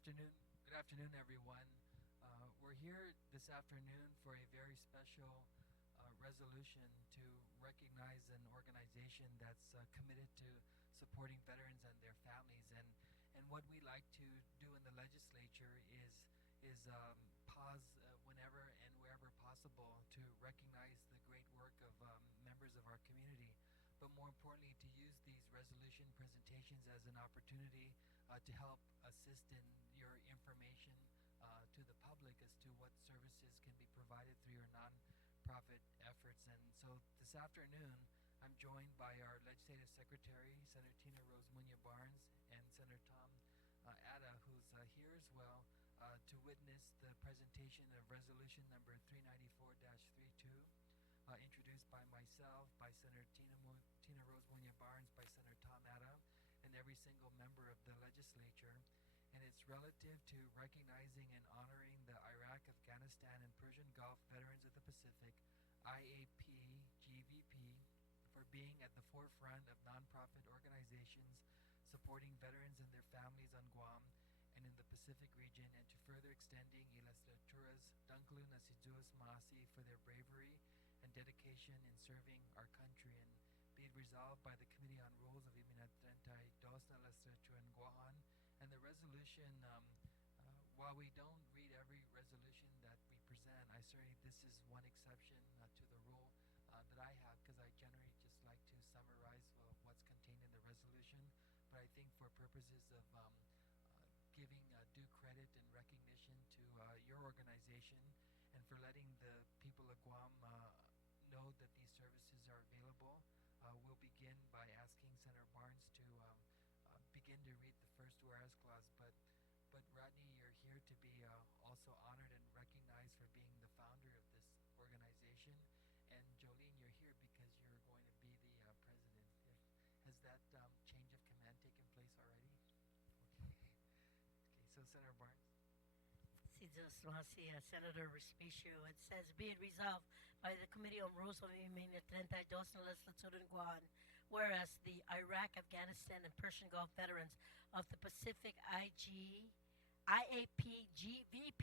afternoon. Good afternoon, everyone. We're here this afternoon for a very special resolution to recognize an organization that's committed to supporting veterans and their families. And what we like to do in the legislature is pause whenever and wherever possible to recognize the great work of members of our community, but more importantly, to use these resolution presentations as an opportunity to help assist in your information to the public as to what services can be provided through your nonprofit efforts. And so this afternoon, I'm joined by our Legislative Secretary, Senator Tina Rose Muñoz Barnes, and Senator Tom Ada, who's here as well, to witness the presentation of Resolution Number 394-32, introduced by myself, by Senator Tina Rose Muñoz Barnes, by Senator Tom Ada, and every single member of the legislature. And it's relative to recognizing and honoring the Iraq, Afghanistan, and Persian Gulf Veterans of the Pacific, IAPGVP, for being at the forefront of nonprofit organizations supporting veterans and their families on Guam and in the Pacific region, and to further extending Liheslaturas Dangkolo Maasi for their bravery and dedication in serving our country. And be it resolved by the Committee on Rules of Iminat 32 na Legislature in Guam. And the resolution, while we don't read every resolution that we present, this is one exception to the rule that I have, because I generally just like to summarize what's contained in the resolution. But I think for purposes of giving due credit and recognition to your organization, and for letting the people of Guam know that these services are available, we'll begin by asking Senator Barnes to begin to read the first whereas clause. But Rodney, you're here to be also honored and recognized for being the founder of this organization. And Jolene, you're here because you're going to be the president. Has that change of command taken place already? Okay. Okay, so Senator Barnes. Senator Respicio. It says, be it resolved by the Committee on Rules of Iminat 32 na Legislature in Guam, whereas the Iraq, Afghanistan, and Persian Gulf veterans of the Pacific IAPGVP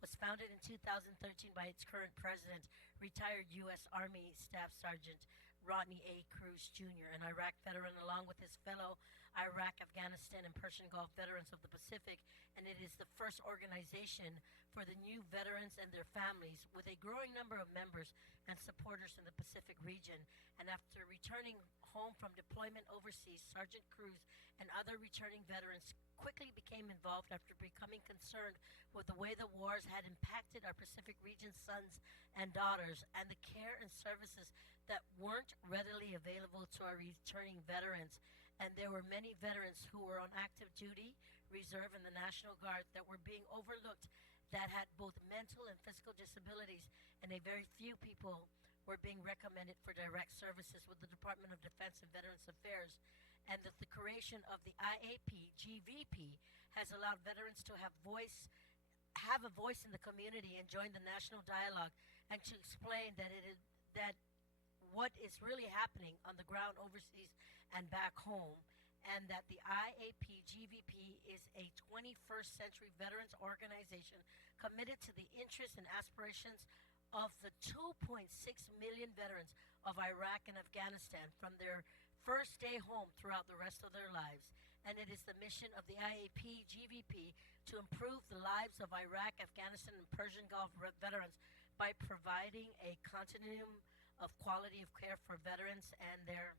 was founded in 2013 by its current president, retired U.S. Army Staff Sergeant Rodney A. Cruz Jr., an Iraq veteran, along with his fellow Iraq, Afghanistan, and Persian Gulf veterans of the Pacific, and it is the first organization for the new veterans and their families, with a growing number of members and supporters in the Pacific region. And after returning home from deployment overseas, Sergeant Cruz and other returning veterans quickly became involved after becoming concerned with the way the wars had impacted our Pacific region sons and daughters, and the care and services that weren't readily available to our returning veterans. And there were many veterans who were on active duty, reserve, and the National Guard that were being overlooked, that had both mental and physical disabilities, and a very few people were being recommended for direct services with the Department of Defense and Veterans Affairs. And that the creation of the IAPGVP has allowed veterans to have a voice in the community and join the national dialogue, and to explain that what is really happening on the ground overseas and back home, and that the IAPGVP is a 21st century veterans organization committed to the interests and aspirations of the 2.6 million veterans of Iraq and Afghanistan from their first day home throughout the rest of their lives. And it is the mission of the IAPGVP to improve the lives of Iraq, Afghanistan, and Persian Gulf veterans by providing a continuum of quality of care for veterans and their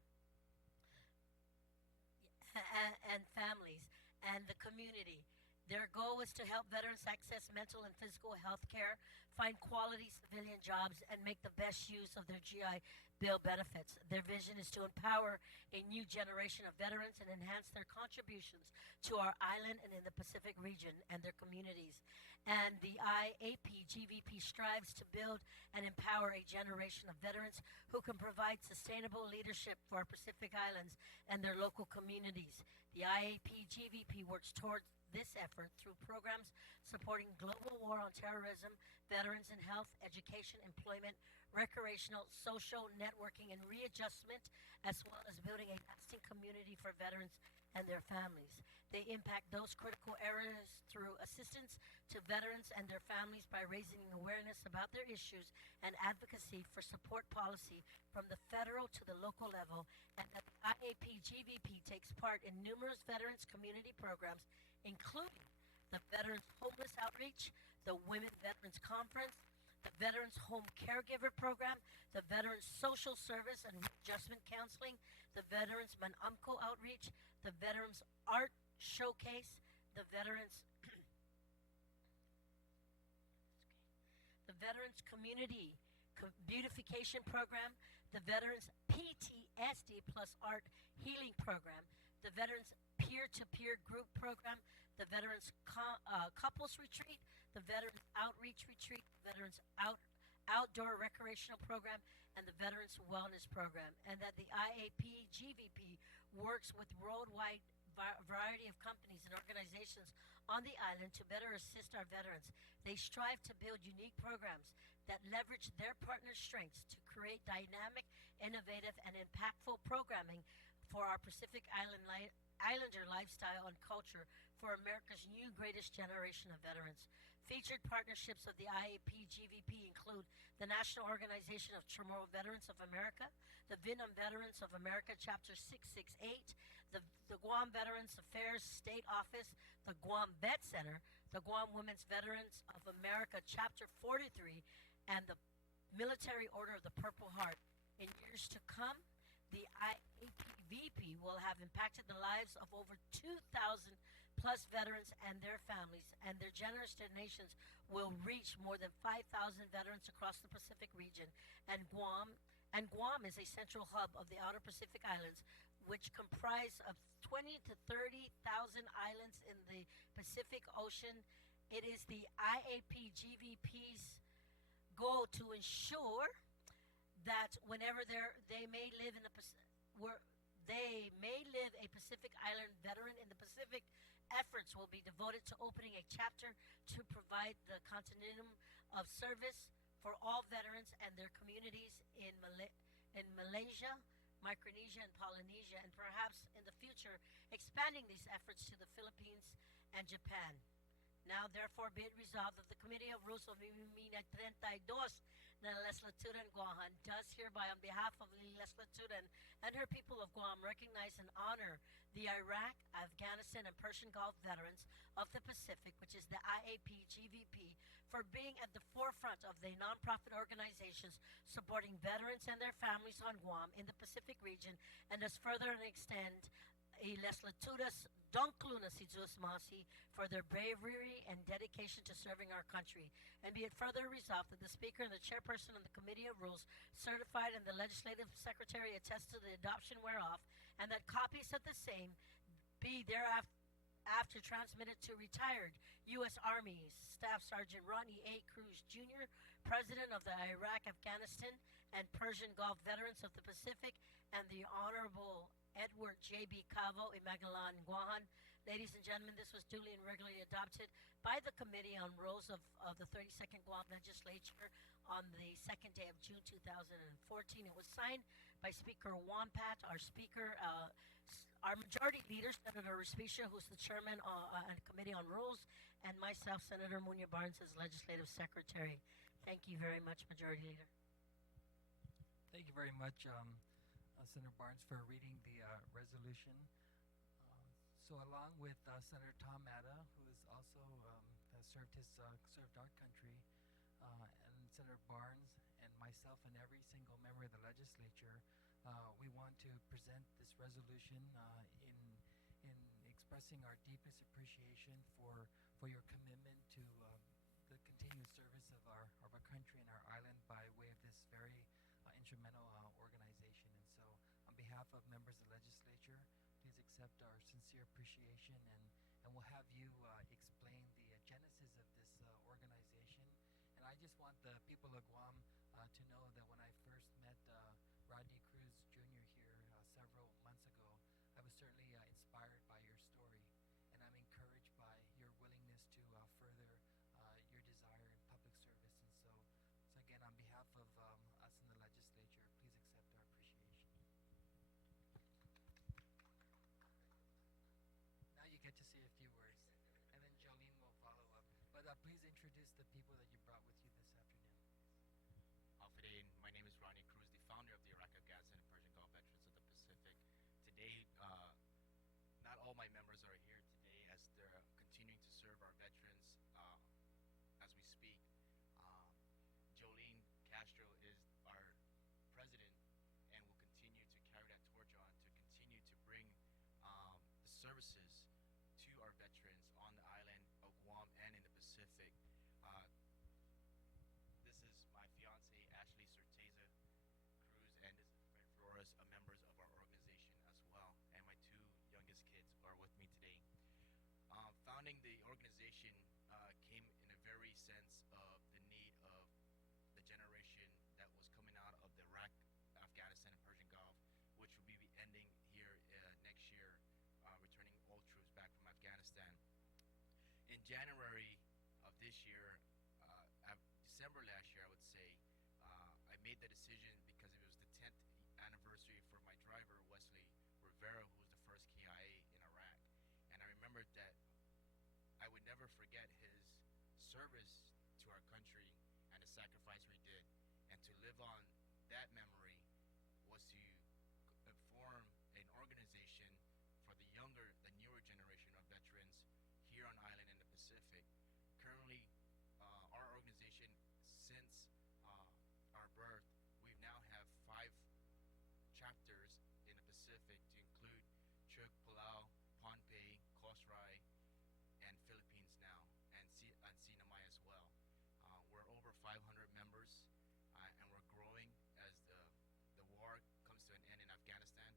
and families and the community. Their goal is to help veterans access mental and physical health care, find quality civilian jobs, and make the best use of their GI Bill benefits. Their vision is to empower a new generation of veterans and enhance their contributions to our island and in the Pacific region and their communities. And the IAPGVP strives to build and empower a generation of veterans who can provide sustainable leadership for our Pacific Islands and their local communities. The IAPGVP works towards this effort through programs supporting global war on terrorism, veterans in health, education, employment, recreational, social, networking, and readjustment, as well as building a lasting community for veterans and their families. They impact those critical areas through assistance to veterans and their families by raising awareness about their issues and advocacy for support policy from the federal to the local level, and that the IAPGVP takes part in numerous veterans community programs, including the Veterans Homeless Outreach, the Women Veterans Conference, the Veterans Home Caregiver Program, the Veterans Social Service and Readjustment Counseling, the Veterans Manamco Outreach, the Veterans Art Showcase, the Veterans Community Beautification Program, the Veterans PTSD plus Art Healing Program, the Veterans Peer-to-Peer Group Program, the Veterans Couples Retreat, the Veterans Outreach Retreat, Veterans Outdoor Recreational Program, and the Veterans Wellness Program, and that the IAPGVP works with worldwide variety of companies and organizations on the island to better assist our veterans. They strive to build unique programs that leverage their partners' strengths to create dynamic, innovative, and impactful programming for our Pacific Islander lifestyle and culture for America's new greatest generation of veterans. Featured partnerships of the IAPGVP include the National Organization of Chamorro Veterans of America, the Vietnam Veterans of America Chapter 668, the Guam Veterans Affairs State Office, the Guam Vet Center, the Guam Women's Veterans of America Chapter 43, and the Military Order of the Purple Heart. In years to come, the IAPGVP will have impacted the lives of over 2,000 plus veterans and their families, and their generous donations will reach more than 5,000 veterans across the Pacific region and Guam. And Guam is a central hub of the outer Pacific Islands, which comprise of 20 to 30,000 islands in the Pacific Ocean. It is the IAPGVP's goal to ensure that whenever they may live in a Pacific Island veteran in the Pacific, efforts will be devoted to opening a chapter to provide the continuum of service for all veterans and their communities in Malaysia, Micronesia, and Polynesia, and perhaps in the future expanding these efforts to the Philippines and Japan. Now, therefore, be it resolved that the Committee of Rules of Mimina 32 na Liheslatura Guam does hereby, on behalf of Liheslatura and her people of Guam, recognize and honor the Iraq, Afghanistan, and Persian Gulf veterans of the Pacific, which is the IAPGVP, for being at the forefront of the nonprofit organizations supporting veterans and their families on Guam in the Pacific region, and does further extend Liheslatura's Dangkolo for their bravery and dedication to serving our country. And be it further resolved that the Speaker and the Chairperson of the Committee of Rules certified and the Legislative Secretary attest to the adoption whereof, and that copies of the same be thereafter transmitted to retired U.S. Army Staff Sergeant Rodney A. Cruz, Jr., President of the Iraq-Afghanistan and Persian Gulf Veterans of the Pacific, and the Honorable Edward J.B. Cavo, Imagalan, Guahan. Ladies and gentlemen, this was duly and regularly adopted by the Committee on Rules of the 32nd Guam Legislature on the 2nd day of June 2014. It was signed by Speaker Wampat, our Speaker, our Majority Leader, Senator Respicio, who's the Chairman and Committee on Rules, and myself, Senator Munya Barnes, as Legislative Secretary. Thank you very much, Majority Leader. Thank you very much, Senator Barnes, for reading the resolution. So along with Senator Tom Matta, who is also has served our country, and Senator Barnes and myself and every single member of the legislature, we want to present this resolution in expressing our deepest appreciation for your commitment to the continued service of our country and our island by way of this very instrumental organization. And so, on behalf of members of the legislature, please accept our sincere appreciation, and we'll have you explain the genesis of this organization. And I just want the people of Guam to know that when I first met Rodney Cruz Jr. here several months ago, I was certainly inspired by your story, and I'm encouraged by your willingness to further your desire in public service. And so again, on behalf of us in the legislature, please accept our appreciation. Now you get to say a few words, and then Jolene will follow up. December last year, I would say, I made the decision because it was the 10th anniversary for my driver, Wesley Rivera, who was the first KIA in Iraq. And I remembered that I would never forget his service to our country and the sacrifice he did. And to live on that memory was to form an organization for the newer generation of veterans here on island in the Pacific. Currently, our organization, since our birth, we now have 5 chapters in the Pacific to include Chuk, Palau, Pohnpei, Kosrae, and Philippines now, and Sinamay as well. We're over 500 members, and we're growing as the war comes to an end in Afghanistan.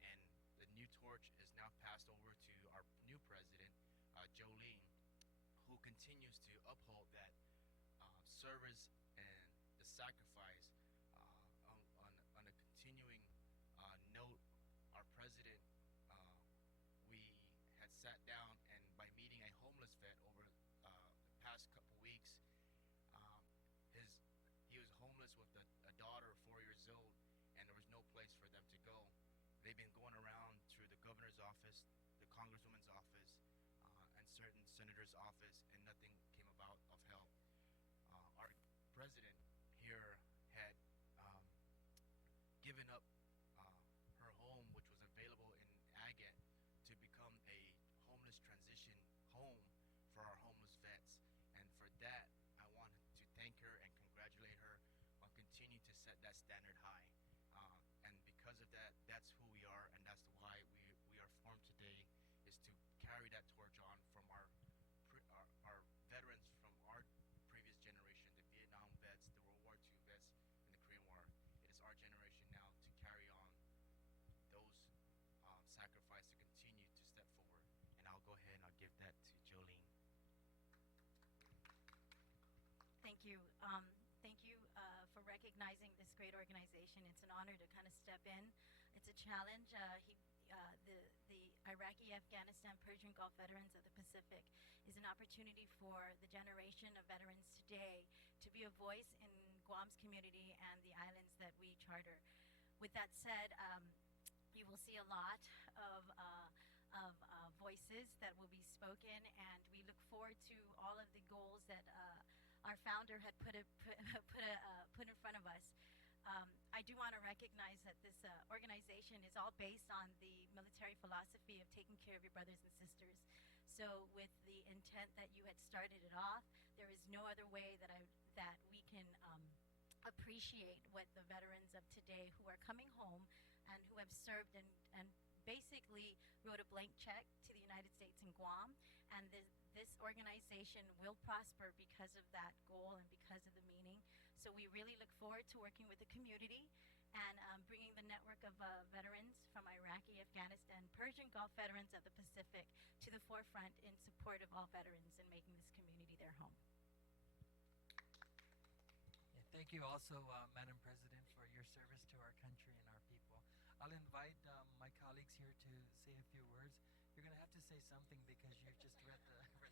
And the new torch is now passed over to our new president, Jolene, who continues to uphold that service and the sacrifice. On a continuing note, our president, we had sat down, and by meeting a homeless vet over the past couple weeks, he was homeless with a daughter 4 years old, and there was no place for them to go. They've been going around through the governor's office, the congresswoman's office, and certain senator's office, and nothing came about of help. Our president here had given up her home, which was available in Agate, to become a homeless transition home for our homeless vets. And for that, I want to thank her and congratulate her on continuing to set that standard high. And because of that, that's who we are, and that's why we are formed today, is to carry that torch on from our veterans from our previous generation, the Vietnam vets, the World War II vets, and the Korean War. It is our generation now to carry on those sacrifices, to continue to step forward. And I'll go ahead and I'll give that to Jolene. Thank you. Thank you for recognizing this great organization. It's an honor to kind of step in. It's a challenge. The Iraq-Afghanistan Persian Gulf Veterans of the Pacific is an opportunity for the generation of veterans today to be a voice in Guam's community and the islands that we charter. With that said, you will see a lot of voices that will be spoken, and we look forward to all of the goals that our founder had put in front of us. I do want to recognize that this organization is all based on the military philosophy of taking care of your brothers and sisters. So with the intent that you had started it off, there is no other way that we can appreciate what the veterans of today who are coming home and who have served and basically wrote a blank check to the United States and Guam. And this organization will prosper because of that goal and because of the meaning. So we really look forward to working with the community and bringing the network of veterans from Iraq-Afghanistan, Persian Gulf veterans of the Pacific to the forefront in support of all veterans and making this community their home. Thank you also, Madam President, for your service to our country and our people. I'll invite my colleagues here to say a few words. You're going to have to say something because you just read the resolution.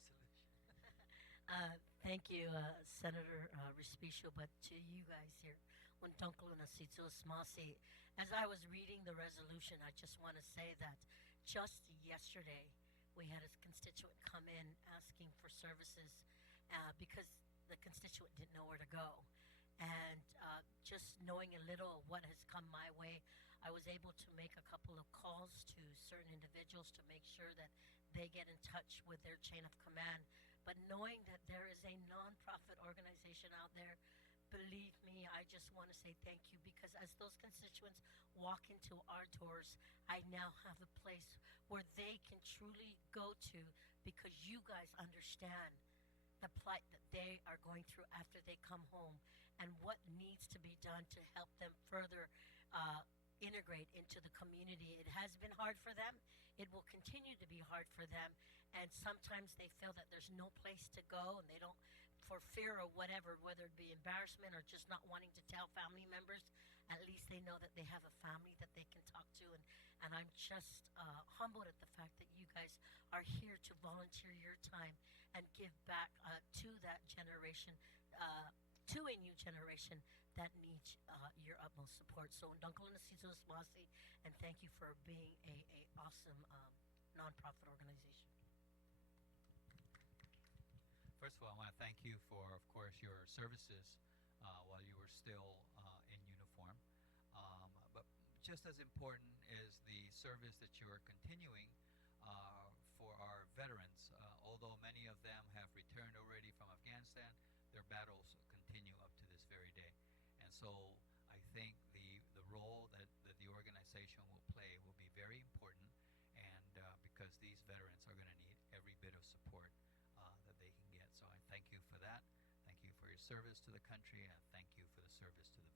Thank you, Senator Respicio, but to you guys here, un Dangkolo na sitso smasi. As I was reading the resolution, I just want to say that just yesterday we had a constituent come in asking for services because the constituent didn't know where to go. And just knowing a little of what has come my way, I was able to make a couple of calls to certain individuals to make sure that they get in touch with their chain of command. But knowing that there is a nonprofit organization out there, believe me, I just want to say thank you, because as those constituents walk into our doors, I now have a place where they can truly go to, because you guys understand the plight that they are going through after they come home and what needs to be done to help them further integrate into the community. It has been hard for them. It will continue to be hard for them. And sometimes they feel that there's no place to go, and they don't, for fear or whatever, whether it be embarrassment or just not wanting to tell family members, at least they know that they have a family that they can talk to. And I'm just humbled at the fact that you guys are here to volunteer your time and give back to that generation. to a new generation that needs your utmost support. So, Dangkolo Nasizo Smasi, and thank you for being a awesome nonprofit organization. First of all, I want to thank you for, of course, your services while you were still in uniform. But just as important is the service that you are continuing for our veterans. Although many of them have returned already from Afghanistan, their battles continue up to this very day. And so I think the role that the organization will play will be very important, and because these veterans are going to need every bit of support that they can get. So I thank you for that. Thank you for your service to the country, and thank you for the service to the